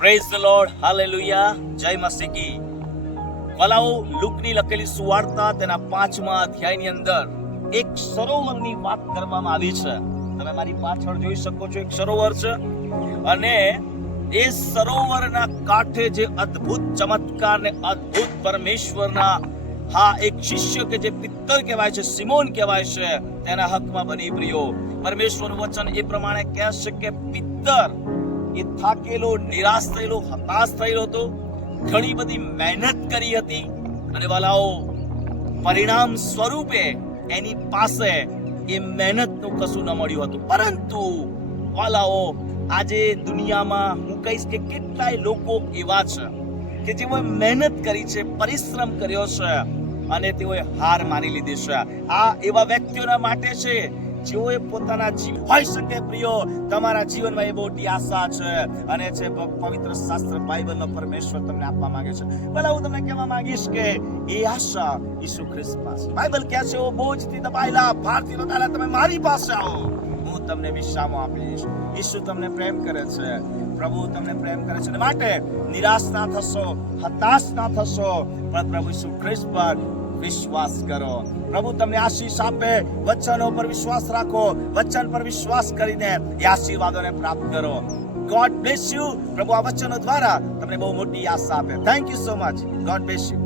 Praise the lord hallelujah જય મસીકી વલાઓ લુકની લખેલી સુવાર્તા તેના પાંચમા અધ્યાયની અંદર એક સરોવરની વાત કરવામાં આવી છે. તમે મારી પાછળ જોઈ શકો છો એક સરોવર છે. અને એ સરોવરના કાંઠે જે અદ્ભુત ચમત્કાર ને અદ્ભુત પરમેશ્વરના હા, એક શિષ્ય કે જે પિત્તર કહેવાય છે, સિમોન કહેવાય છે, તેના હકમાં બની પ્રિયો. પરમેશ્વરનું વચન એ પ્રમાણે કહે છે કે પિત્તર એ થાકેલો, નિરાશ થયેલો, હતાશ થયેલો હતો. ઘણી બધી મહેનત કરી હતી. અને વાલાઓ, પરિણામ સ્વરૂપે એની પાસે એ મહેનતનું કશું ન મળ્યું હતું. પરંતુ વાલાઓ, આજે દુનિયામાં હું કહીશ કે કેટલાય લોકો એવા છે કે જેઓએ મહેનત કરી છે, પરિશ્રમ કર્યો છે અને તેઓએ હાર માની લીધી છે. આ એવા વ્યક્તિઓના માટે છે જેઓએ પોતાના જીવ હોઈ શકે પ્રિયો, તમારા જીવનમાં એ મોટી આશા છે અને છે પવિત્ર શાસ્ત્ર બાઇબલનો પરમેશ્વર તમને આપવા માંગે છે. ભલા હું તમને કહેવા માંગીશ કે એ આશા ઈસુ ખ્રિસ્ત પાસે. બાઇબલ કહે છે, ઓ બોજથી દબાયેલા, ભારથી નદાયેલા તમે મારી પાસે આવો. હું તમને વિશ્રામો આપીશ. ઈસુ તમને પ્રેમ કરે છે. પ્રભુ તમને પ્રેમ કરે છે. માટે નિરાશ ના થશો, હતાશ ના થશો, પણ પ્રભુ ઈસુ ખ્રિસ્ત પર વિશ્વાસ કરો. પ્રભુ તમને આશીષ આપે. વચનો પર વિશ્વાસ રાખો. વચન પર વિશ્વાસ કરીને એ આશીર્વાદોને પ્રાપ્ત કરો. ગોડ બ્લેસ યુ પ્રભુ આ વચનો દ્વારા તમને બહુ મોટી આશા આપે. Thank you so much God bless you